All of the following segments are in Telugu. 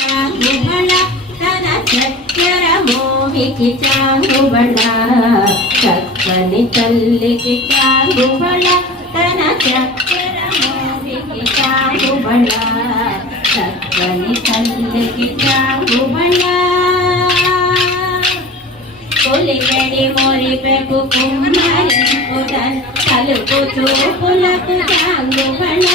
ಚಾಂಗುಬಳ ತನ ಚಕ್ಕರ ಮೋಹಿಗೆ ಚಾಂಗುಬಳ ಚಕ್ಕನಿ ತಲ್ಲಿಗೆ ಚಾಂಗುಬಳ ತನ ಚಕ್ಕರ ಮೋಹಿಗೆ ಚಾಂಗುಬಳ చక్కని తల్లికి చాంగుబళ కొలిగడి మొరిపెపు కుమ్మరింపుదన్ కలుపు చూపులకు చాంగుబళ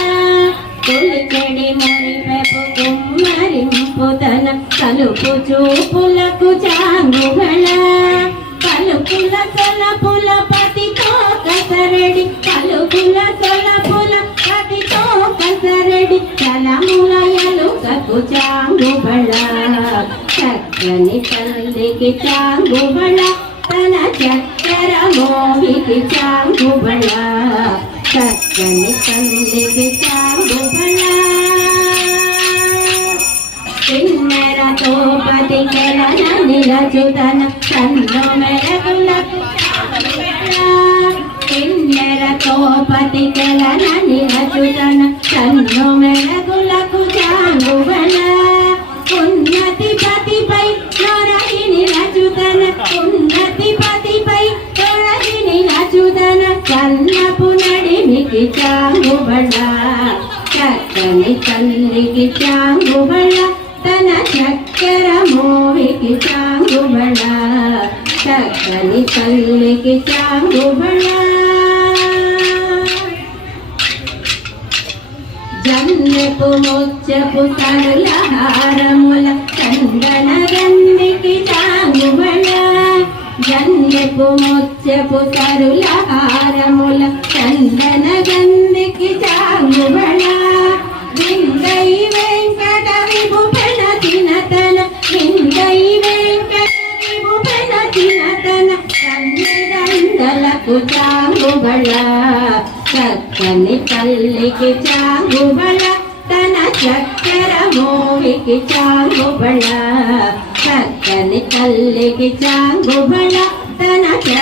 కొలిగడి మొరిపెపు కుమ్మరింపుదన్ కలుపు చూపులకు చాంగుబళ పలుకుల సొలపుల పతితో కసరడి పలుకుల సొలపుల పతితో కసరడి తలములయలు కకు చాంగుబళ చక్కని తల్లికి చాంగుబళ తన చక్కర మోహికి చాంగుబళ చక్కని తల్లికి చాంగుబళ కిన్నెరతో పతికెలన నిలచుతన కన్ను మెరగులకు చాంగుబళ కిన్నెరతో పతికెలన నిలచుతన కన్ను మెరగులకు చాంగుబళ ఉన్నతి పతిపై నొరగి నిలచుతన ఉన్నతి పతిపై నొరగి నిలచుతన కన్నపు నడిమికి చాంగుబళ చక్కని తల్లికి చాంగుబళ తన చక్కర మోహికి చాంగుబళ చక్కని తల్లికి చాంగుబళ జన్నెపు ముచ్చపు సరుల హారముల చందన గంధికి చాంగుబళ జన్నెపు ముచ్చపు సరుల హారముల చందన గంధికి చాంగుబళ వింగై వెంకట విభుపణ తినతన వింగై వెంకట విభుపణ తినతన కన్నెదండలకు చాంగుబళ చక్కని తల్లికి చాంగుబళ తన చక్కర మోహికి చాంగుబళ చక్కని తల్లికి చాంగుబళ తన